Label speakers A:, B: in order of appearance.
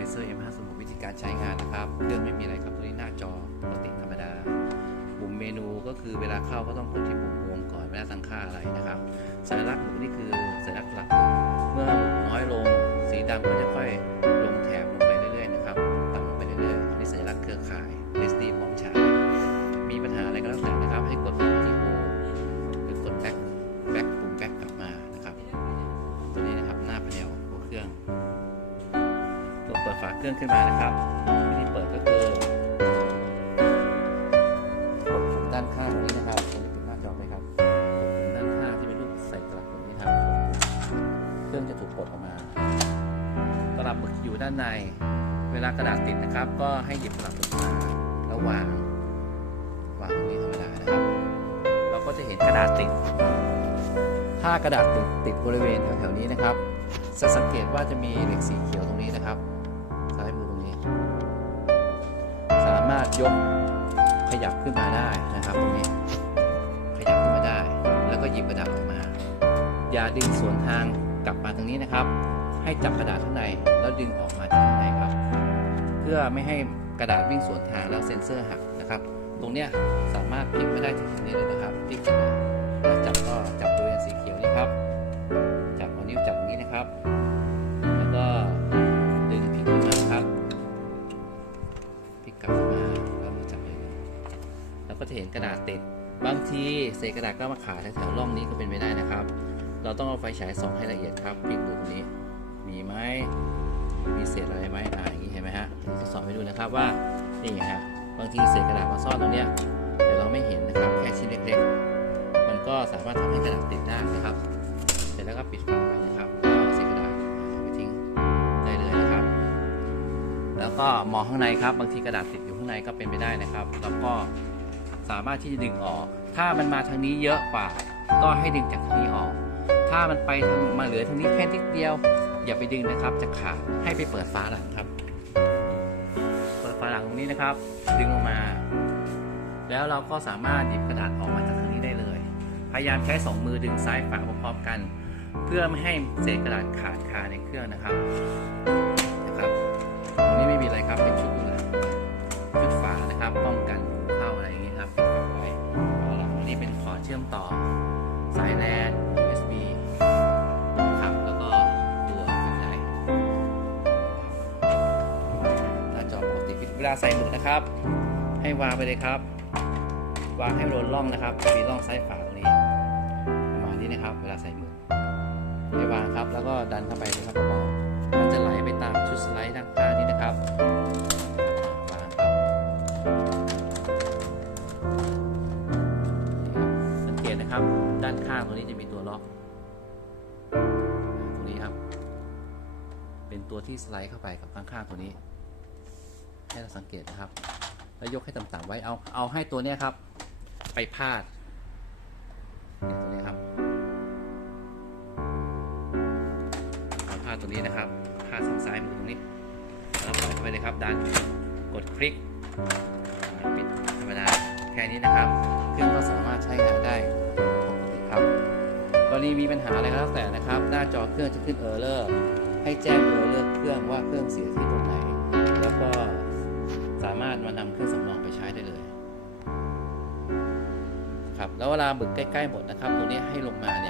A: Razer M506 วิธีการใช้งานนะครับเครื่องไม่มีอะไรครับตัวนี้หน้าจอปกติธรรมดา ปุ่มเมนูก็คือเวลาเข้าก็ต้องกดที่ปุ่มโฮมก่อนไม่ได้ตั้งค่าอะไรนะครับสัญลักษณ์หมุนนี่คือสัญลักษณ์หลักเมื่อหมุนน้อยลง สีดำก็จะค่อย ฝาเครื่องขึ้นมานะครับวิธีเปิดก็คือกดปุ่มด้านข้างตรงนี้นะครับตรงนี้เป็นหน้าจอไปครับกดปุ่มด้านข้างที่เป็นรูปใส่กลับตรงนี้ครับเครื่องจะถูกปลดออกมาตลับหมึกอยู่ด้านใน เวลากระดาษติดนะครับ ก็ให้หยิบตลับหมึกมาแล้ววางวางตรงนี้ธรรมดานะครับ เราก็จะเห็นกระดาษติดถ้ากระดาษติดติดบริเวณแถวๆนี้นะครับจะสังเกตว่าจะมีเหล็กสีเขียวตรงนี้นะครับามารถยกขยับขึ้นมาได้นะครับตรงนี้ขยับขึ้นมาได้ แล้วก็หยิบกระดาษออกมา อย่าดึงสวนทางกลับมาตรงนี้นะครับ ให้จับกระดาษข้างในแล้วดึงออกมาจากข้างในครับ เพื่อไม่ให้กระดาษวิ่งสวนทางแล้วเซ็นเซอร์หักนะครับ ตรงเนี้ยสามารถพลิกไม่ได้ถึงตรงนี้เลยนะครับพลิกขึ้นมา จะเห็นกระดาษติด บางทีเศษกระดาษก็มาขาดแถวๆร่องนี้ก็เป็นไปได้นะครับ เราต้องเอาไฟฉายส่องให้ละเอียดครับพลิกดูตรงนี้ มีไหมมีเศษอะไรไหมอ่าอย่างนี้เห็นไหมฮะทดสอบให้ดูนะครับว่านี่ฮะบางทีเศษกระดาษมาซ่อนตรงเนี้ยแต่เราไม่เห็นนะครับแค่ชิ้นเล็กๆ มันก็สามารถทำให้กระดาษติดได้นะครับ เสร็จแล้วก็ปิดฝาไว้นะครับเศษกระดาษไปทิ้งได้เลยนะครับ แล้วก็มองข้างในครับ บางทีกระดาษติดอยู่ข้างในก็เป็นไปได้นะครับ แล้วก็ สามารถที่จะดึงออก ถ้ามันมาทางนี้เยอะกว่า ก็ให้ดึงจากทางนี้ออก ถ้ามันไปทางมาเหลือทางนี้แค่นิดเดียว อย่าไปดึงนะครับ จะขาดให้ไปเปิดฝาหลังครับ เปิดฝาหลังตรงนี้นะครับ ดึงออกมา แล้วเราก็สามารถหยิบกระดาษออกมาจากทางนี้ได้เลย พยายามใช้สองมือดึงซ้ายฝาพร้อมๆกัน เพื่อไม่ให้เศษกระดาษขาดคาในเครื่องนะครับ ต่อสายแลน USB ครับแล้วก็ตัวไฟฉายหน้าจอปกติเวลาใส่หมึกนะครับ ให้วางไปเลยครับ วางให้โดนร่องนะครับ มีร่องซ้ายฝาตรงนี้ประมาณนี้นะครับ เวลาใส่หมึกให้วางครับ แล้วก็ดันเข้าไปานข้างตรงนี้จะมีตัวล็อกตรงนี้ครับ เป็นตัวที่สไลด์เข้าไปกับข้างๆตัวนี้ ให้เราสังเกตนะครับ แล้วยกให้ต่ำๆไว้ เอา เอาให้ตัวเนี้ยครับ ไปพาดตัวนี้ครับพาดตัวนี้นะครับพาดทางซ้ายมือตรงนี้ แล้วปล่อยเข้าไปเลยครับดัน กดคลิก ปิดธรรมดา แค่นี้นะครับ เครื่องก็สามารถใช้งานได้ กติครับกรณีมีปัญหาอะไรก็แล้วแต่นะครับ หน้าจอเครื่องจะขึ้นเออร์เลอร์ให้แจ้งเออร์เลอร์เครื่องว่าเครื่องเสียที่ตรงไหน แล้วก็สามารถมานำเครื่องสำรองไปใช้ได้เลย ครับแล้วเวลาบึกใกล้ๆหมดนะครับ ตัวนี้ให้ลงมาเนี่ย